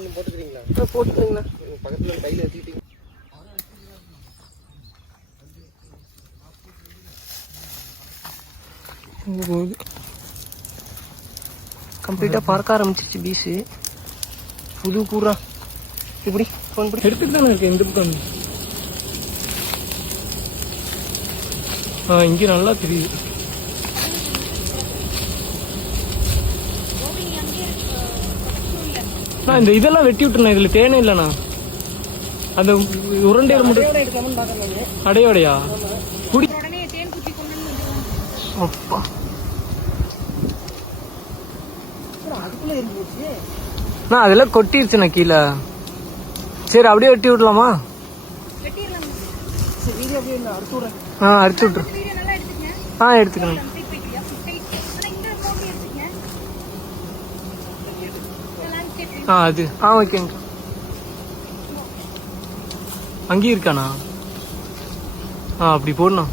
கொஞ்சம் போட்டுக்கிறீங்களா? போட்டுக்கிறீங்களா? பக்கத்தில் கையில் வச்சுக்கிட்டீங்க. கம்ப்ளீட்டாக பறக்க ஆரம்பிச்சிச்சு பீஸு. புது கூறா இப்படி ஃபோன் பண்ணி எடுத்துட்டு தானே இருக்கு. எந்த பக்கம் இங்கே நல்லா தெரியுது. நான் இந்த இதெல்லாம் வெட்டி விட்டுருண்ணா. இதில் தேனே இல்லைண்ணா. அந்த உருண்டையில் மட்டும் அடையோடையா குடி. அப்பா நான் அதெல்லாம் கொட்டிருச்சுண்ணா கீழே. சரி அப்படியே வெட்டி விடலாமா? அறுத்து விட்ரு. எடுத்துக்கிறேன். அது ஓகேங்க. அங்கேயும் இருக்காண்ணா. அப்படி போடணும்.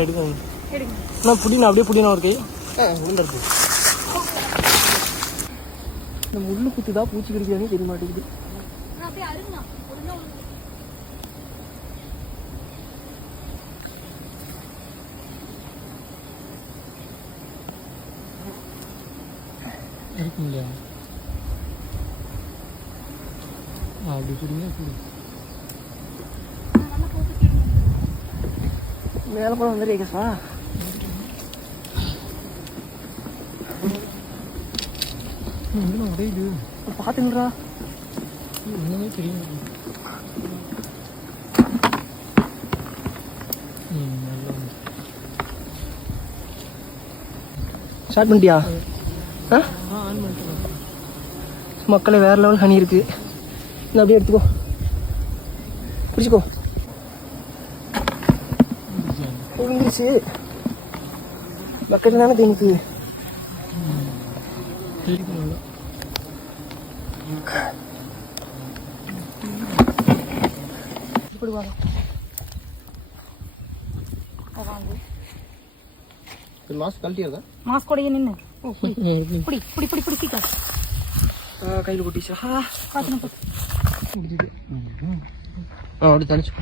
எடுங்க. புடினா அப்படியே புடினா ஒரு கை உளுந்தருக்கு. இந்த முள்ளு குத்துதா பூச்சி கடிக்காதுன்னு தெரிய மாட்டேங்குது. இருக்குங்களா? அப்படி புடிங்க. மேலே போய் வந்துருக்கா? உடையுது. பாத்துங்களா? ஒண்ணுமே தெரியும். ஸ்டார்ட் பண்ணிட்டியா? ஆன் பண்ணிட்டேன். மக்களை வேற லெவல் ஹனி இருக்கு. இல்லை அப்படியே எடுத்துக்கோ, பிடிச்சிக்கோ. புரிஞ்சிச்சு. பக்கெட் தானே தேனிக்கு. மாஸ்க் கழட்டியாதா? மாஸ்க் கூட நின்று புடி புடி புடி புடி சீக்கிரம். கையில் கொட்டிச்சா? பார்த்துன்னு அப்படி தனிச்சு